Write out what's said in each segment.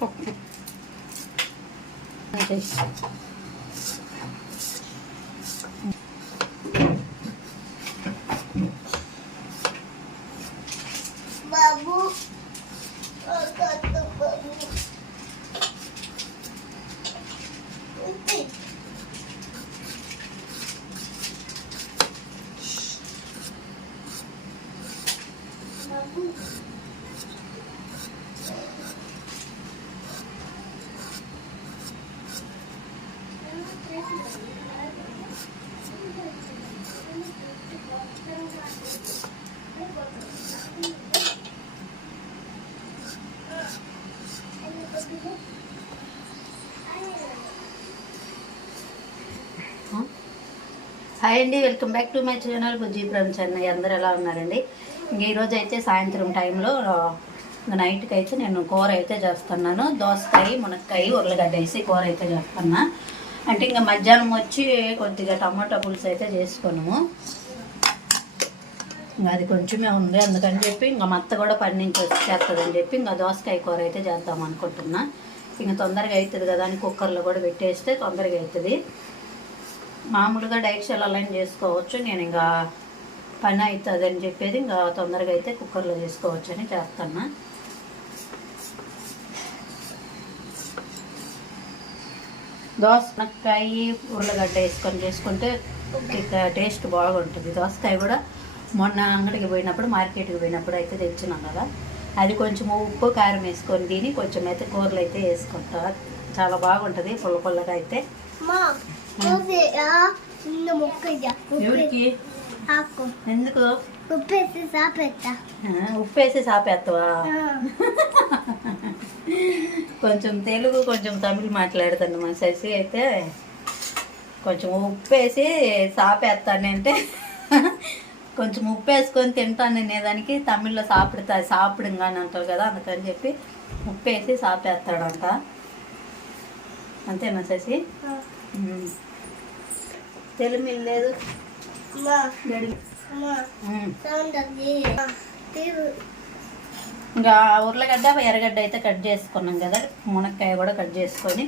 పప్పు బాబు హాయ్ అండి, welcome back to my channel Bujji from Chennai. అందరు ఎలా ఉన్నారండి? ఈరోజు అయితే సాయంత్రం టైంలో నైట్కి అయితే నేను కూర అయితే చేస్తున్నాను. దోసకాయ, మునక్కాయ, ఉర్లగడ్డ వేసి కూర అయితే చేస్తున్నా. అంటే ఇంకా మధ్యాహ్నం వచ్చి కొద్దిగా టమాటా పులుసు అయితే చేసుకున్నాము. ఇంకా అది కొంచెమే ఉంది, అందుకని చెప్పి ఇంకా మత్త కూడా పని నుంచి వచ్చేస్తుందని చెప్పి ఇంకా దోసకాయ కూర అయితే చేద్దాం అనుకుంటున్నా. ఇంకా తొందరగా అవుతుంది కదా అని కుక్కర్లో కూడా పెట్టేస్తే తొందరగా అవుతుంది. మామూలుగా డైట్ అలైన్ చేసుకోవచ్చు. నేను ఇంకా పని అవుతుంది అని చెప్పేది ఇంకా తొందరగా అయితే కుక్కర్లో చేసుకోవచ్చు అని చేస్తున్నా. దోసకాయ, ఉర్లగడ్డ వేసుకొని చేసుకుంటే ఇక టేస్ట్ బాగుంటుంది. దోసకాయ కూడా మొన్న అంగడికి పోయినప్పుడు, మార్కెట్కి పోయినప్పుడు అయితే తెచ్చినాం కదా, అది కొంచెం ఉప్పు కారం వేసుకొని తిని కొంచెం అయితే కూరలు అయితే వేసుకుంటా. చాలా బాగుంటుంది పుల్ల పుల్లగా అయితే. ఎందుకు ఉప్పేసి సాపేస్తావా? కొంచెం తెలుగు కొంచెం తమిళ్ మాట్లాడుతాను. మా శశి అయితే కొంచెం ఉప్పేసి సాపేస్తానంటే కొంచెం ఉప్పు వేసుకొని తింటాను అనేదానికి తమిళ్లో సాపిడుగా అని అంటారు కదా, అందుకని చెప్పి ఉప్పేసి సాపేస్తాడంట. అంతేనా శశి? తెలుగు లేదు. ఇంకా ఉర్లగడ్డ, ఎర్రగడ్డ అయితే కట్ చేసుకున్నాం కదా, మునక్కాయ కూడా కట్ చేసుకొని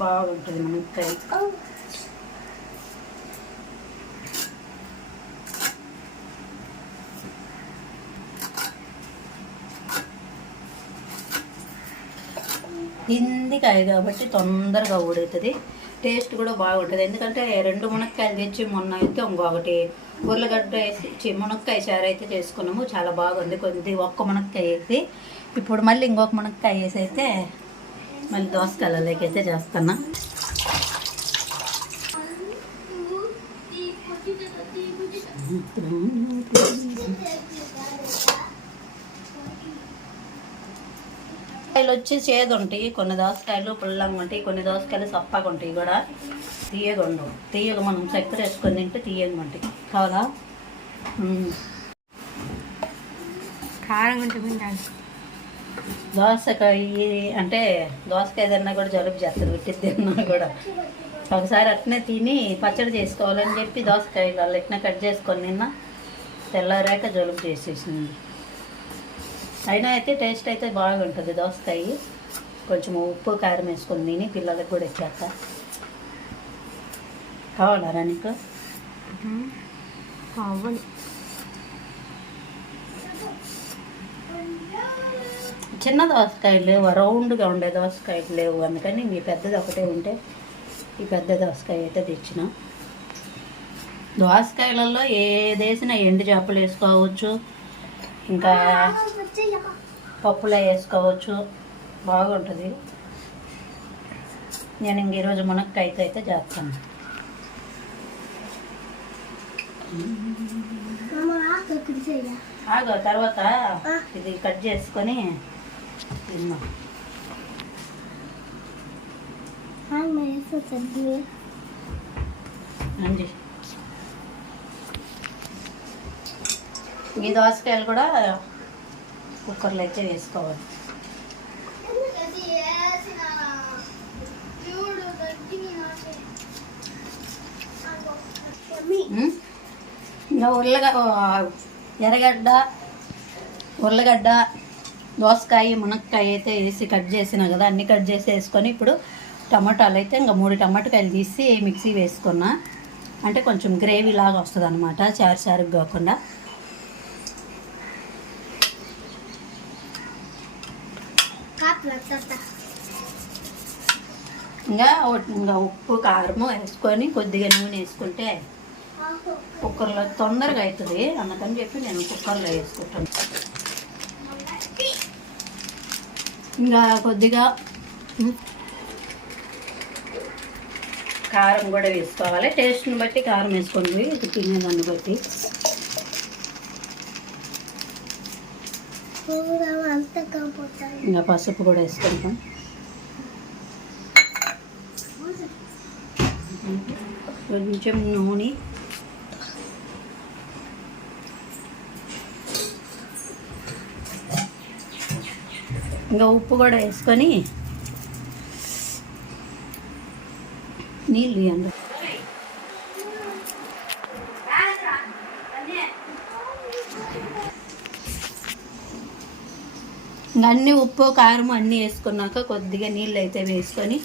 బాగుంటుంది మునక్కాయ. హిందీ కాయ కాబట్టి తొందరగా ఊడుతుంది, టేస్ట్ కూడా బాగుంటుంది. ఎందుకంటే 2 మునక్కాయలు తెచ్చి మొన్న అయితే ఇంకొకటి ఉర్లగడ్డ వేసి మునక్కాయ చారు అయితే చేసుకున్నాము. చాలా బాగుంది. కొద్ది ఒక్క మునక్కాయ వేసి ఇప్పుడు మళ్ళీ ఇంకొక మునక్కాయ వేసి అయితే మళ్ళీ దోసకాయలకి అయితే చేస్తున్నా. దోసకాయలు వచ్చి చేదు ఉంటాయి, కొన్ని దోసకాయలు పుల్లంగా ఉంటాయి, కొన్ని దోసకాయలు సప్పగా ఉంటాయి, కూడా తీయగా ఉండవు. తీయగా మనం చక్కెర వేసుకొని తింటే తీయగా ఉంటాయి. కావాలా? కారం ఉంటుంది. దోసకాయ అంటే దోసకాయ తిన్నా కూడా జలుబు చేస్తుంది, ఉట్టి తిన్నా కూడా. ఒకసారి అట్నే తిని పచ్చడి చేసుకోవాలని చెప్పి దోసకాయలు వాళ్ళు ఎట్లా కట్ చేసుకొని నిన్న తెల్లారాక జలుబు చేసేసింది. అయినా అయితే టేస్ట్ అయితే బాగుంటుంది దోసకాయ. కొంచెం ఉప్పు కారం వేసుకొని తిని పిల్లలకు కూడా ఇచ్చేస్తా. కావాలరా నీకు? చిన్న దోసకాయలు లేవు, రౌండ్గా ఉండే దోసకాయలు లేవు, అందుకని మీ పెద్దది ఒకటే ఉంటే ఈ పెద్ద దోసకాయ అయితే తెచ్చిన. దోసకాయలలో ఏదేసినా ఎండు చేపలు వేసుకోవచ్చు, ఇంకా పప్పులో వేసుకోవచ్చు, బాగుంటుంది. నేను ఇంక ఈరోజు మునక్కాయతో అయితే చేస్తాను. ఆగో తర్వాత ఇది కట్ చేసుకొని తిన్నాం. అండి ఈ దోసకాయలు కూడా కుక్కర్లో అయితే వేసుకోవాలి. ఇంకా ఎర్రగడ్డ, ఉర్లగడ్డ, దోసకాయ మునక్కాయ అయితే వేసి కట్ చేసినా కదా, అన్నీ కట్ చేసి వేసుకొని ఇప్పుడు టమాటాలు అయితే ఇంకా 3 టమాటాకాయలు తీసి మిక్సీ వేసుకున్నా. అంటే కొంచెం గ్రేవీ లాగా వస్తుంది అనమాట, చారు కాకుండా. ఇంకా ఉప్పు కారం వేసుకొని కొద్దిగా నూనె వేసుకుంటే కుక్కర్లో తొందరగా అవుతుంది. అందుకని చెప్పి నేను కుక్కర్లో వేసుకుంటాను. ఇంకా కొద్దిగా కారం కూడా వేసుకోవాలి, టేస్ట్ని బట్టి కారం వేసుకోండి, తినేదాన్ని బట్టి. ఇంకా పసుపు కూడా వేసుకుంటాం. కొంచెం నూనె, ఇంకా ఉప్పు కూడా వేసుకొని నీళ్ళు ఇవ్వండి. ఇంకా అన్నీ ఉప్పు కారం అన్నీ వేసుకున్నాక కొద్దిగా నీళ్ళు అయితే వేసుకొని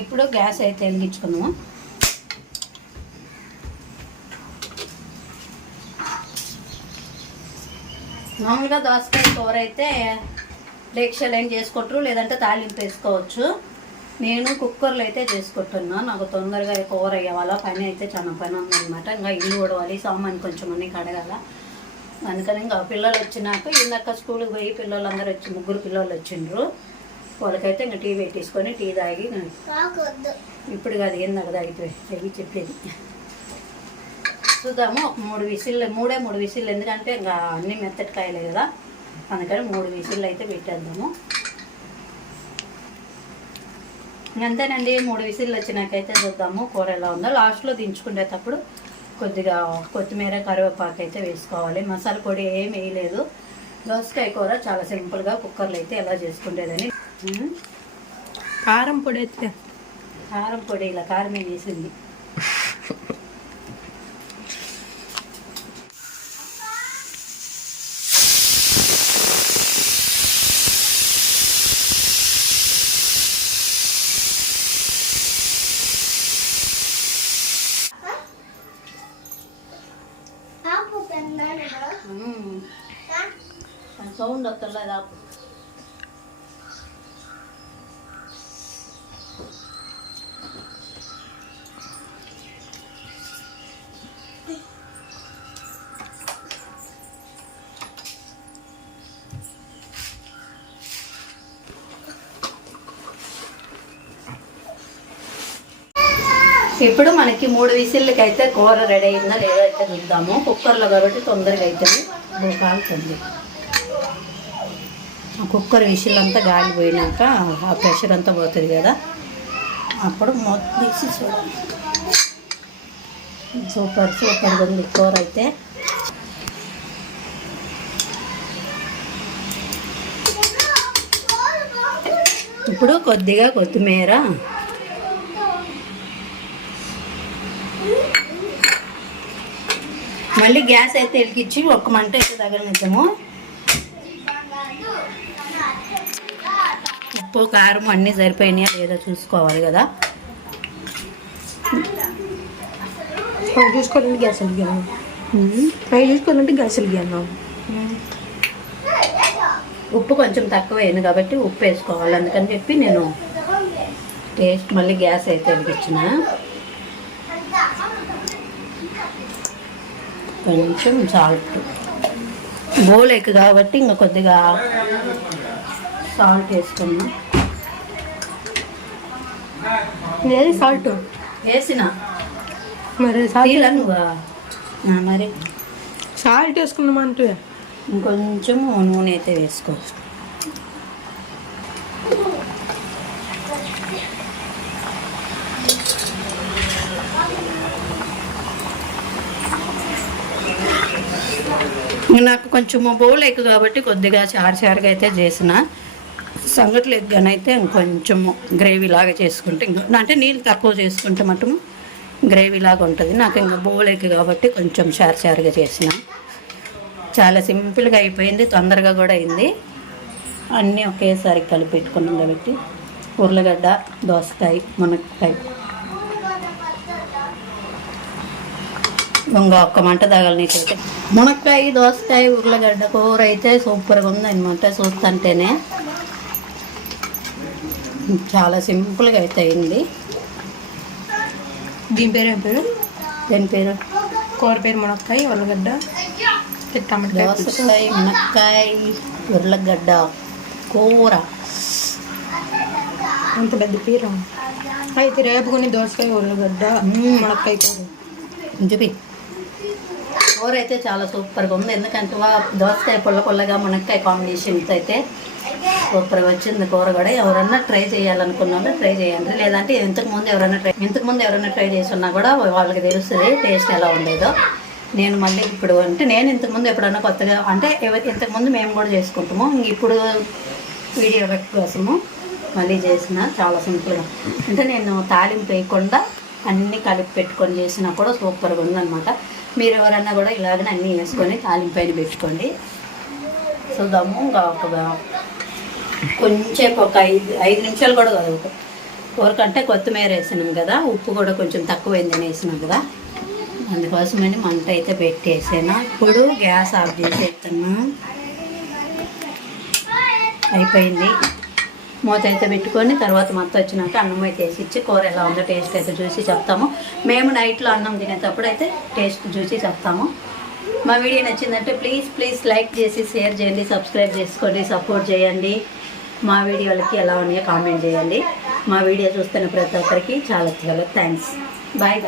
ఇప్పుడు గ్యాస్ అయితే వెలిగించుకున్నాము. మామూలుగా దోసకాయ కూర అయితే డేక్షలు ఏం చేసుకుంటారు, లేదంటే తాలింపు వేసుకోవచ్చు. నేను కుక్కర్లో అయితే చేసుకుంటున్నా. నాకు తొందరగా కూర అయ్యేవాళ్ళ పని అయితే చాలా పని ఉందన్నమాట. ఇంకా ఇల్లు ఉడవాలి, సామాన్ కొంచెం అన్నీ కడగాల. అందుకని ఇంకా పిల్లలు వచ్చినాక ఇందాక స్కూల్కి పోయి పిల్లలందరూ వచ్చి 3 పిల్లలు వచ్చిండ్రు. వాళ్ళకైతే ఇంకా టీ పెట్టేసుకొని టీ తాగి ఇప్పుడు కాదు ఏందాక తాగిపోయి చెప్పేది. చూద్దాము ఒక 3 విసిల్లు, 3 విసిల్లు, ఎందుకంటే ఇంకా అన్నీ మెత్తటి కాయలే కదా, అందుకని 3 విసిల్లు అయితే పెట్టేద్దాము. అంతేనండి, 3 విసిల్లు వచ్చినాకైతే చూద్దాము కూర ఎలా ఉందో. లాస్ట్లో దించుకునేటప్పుడు కొద్దిగా కొత్తిమీర కరివేపాకు అయితే వేసుకోవాలి. మసాలా పొడి ఏం వేయలేదు. దోసకాయ కూర చాలా సింపుల్గా కుక్కర్లో అయితే ఎలా చేసుకుంటేదని. కారం పొడి అయితే కారం పొడి ఇలా కారం వేసింది. సౌండ్ వస్తలేదు. ఇప్పుడు మనకి 3 విసిల్కి అయితే కూర రెడీ అయిందా లేదా అయితే చూద్దాము. కుక్కర్లో కాబట్టి తొందరగా అవుతుంది. కాలుతుంది. కుక్కర్ విసిల్ అంతా గాలిపోయినాక ఆ ప్రెషర్ అంతా పోతుంది కదా, అప్పుడు తీసి చూడాలి. సూపర్గా ఉంది కూర అయితే. ఇప్పుడు కొద్దిగా కొత్తిమీర, మళ్ళీ గ్యాస్ అయితే వెలిగించి ఒక మంట అయితే తగలనిద్దాము. ఉప్పు కారం అన్నీ సరిపోయినాయా లేదా చూసుకోవాలి కదా. చూసుకోవాలంటే గ్యాస్ వెలిగాను, చూసుకోవాలంటే గ్యాస్ వెలిగాను. ఉప్పు కొంచెం తక్కువ అయింది కాబట్టి ఉప్పు వేసుకోవాలి. అందుకని చెప్పి నేను టేస్ట్ మళ్ళీ గ్యాస్ అయితే వెలిగించిన. కొంచెం సాల్ట్, బోలేకు కాబట్టి ఇంకా కొద్దిగా సాల్ట్ వేసుకున్నా. నేను సాల్ట్ వేసిన మరి నువ్వు మరి సాల్ట్ వేసుకున్నామంటే ఇంకొంచెం నూనె అయితే వేసుకో. నాకు కొంచెం బౌల్ ఎక్కువ కాబట్టి కొద్దిగా చారుగా అయితే చేసిన సంగటి ఎగ్గానైతే ఇంకొంచెం గ్రేవీ లాగా చేసుకుంటే అంటే నీళ్ళు తక్కువ చేసుకుంటే మటుకు గ్రేవీ లాగా ఉంటుంది. నాకు ఇంకా బౌల్ ఎక్కువ కాబట్టి కొంచెం చారుగా చేసిన. చాలా సింపుల్గా అయిపోయింది, తొందరగా కూడా అయింది. అన్నీ ఒకేసారి కలిపి పెట్టుకున్నాం కాబట్టి ఉర్లగడ్డ, దోసకాయ, మునక్కాయ ఇంకా ఒక్క మంట తగలి నీకైతే. మునక్కాయ, దోసకాయ, ఉర్లగడ్డ కూర అయితే సూపర్గా ఉంది అనమాట. చూస్తుంటేనే చాలా సింపుల్గా అయితే అయింది. దీని పేరు ఏం పేరు? దేని పేరు? కూర పేరు మునక్కాయ, ఉర్లగడ్డ, టమాటా, దోసకాయ, మునక్కాయ, ఉర్లగడ్డ కూర. అంత పెద్ద పేరు. అయితే రేపు కొన్ని దోసకాయ, ఉర్లగడ్డ, మునక్కాయ కూర. చూపి కూర అయితే చాలా సూపర్గా ఉంది. ఎందుకంటే దోసకాయ పుల్లగా మునక్కాయ కాంబినేషన్తో అయితే సూపర్గా వచ్చింది కూర కూడా. ఎవరన్నా ట్రై చేయాలనుకున్న వాళ్ళు ట్రై చేయండి. లేదంటే ఇంతకుముందు ఎవరైనా ట్రై చేస్తున్నా కూడా వాళ్ళకి తెలుస్తుంది టేస్ట్ ఎలా ఉండేదో. నేను మళ్ళీ ఇప్పుడు అంటే నేను ఇంతకుముందు ఎప్పుడన్నా కొత్తగా అంటే ఇంతకుముందు మేము కూడా చేసుకుంటాము. ఇప్పుడు వీడియో కోసము మళ్ళీ చేసిన చాలా సింపుల్గా. అంటే నేను తాలింపు వేయకుండా అన్నీ కలిపి పెట్టుకొని చేసినా కూడా సూపర్గా ఉందన్నమాట. మీరు ఎవరన్నా కూడా ఇలాగనే అన్నీ వేసుకొని తాలింపు అయిన పెట్టుకోండి. చూద్దాము. ఇంకా కొంచెం ఒక 5 నిమిషాలు కూడా కాదు, కూరకంటే కొత్తిమీర వేసినాం కదా, ఉప్పు కూడా కొంచెం తక్కువైందని వేసినాం కదా, అందుకోసమని మంట అయితే పెట్టేసాను. ఇప్పుడు గ్యాస్ ఆఫ్ చేసేస్తున్నా. అయిపోయింది. మూత అయితే పెట్టుకొని తర్వాత మొత్తం వచ్చినాక అన్నం అయితే వేసి ఇచ్చి కూర ఎలా ఉందో టేస్ట్ అయితే చూసి చెప్తాము. మేము నైట్లో అన్నం తినేటప్పుడు అయితే టేస్ట్ చూసి చెప్తాము. మా వీడియో నచ్చిందంటే ప్లీజ్ లైక్ చేసి షేర్ చేయండి, సబ్స్క్రైబ్ చేసుకోండి, సపోర్ట్ చేయండి. మా వీడియోలకి ఎలా ఉన్నాయో కామెంట్ చేయండి. మా వీడియో చూస్తున్న ప్రతి ఒక్కరికి చాలా థ్యాంక్స్. బాయ్.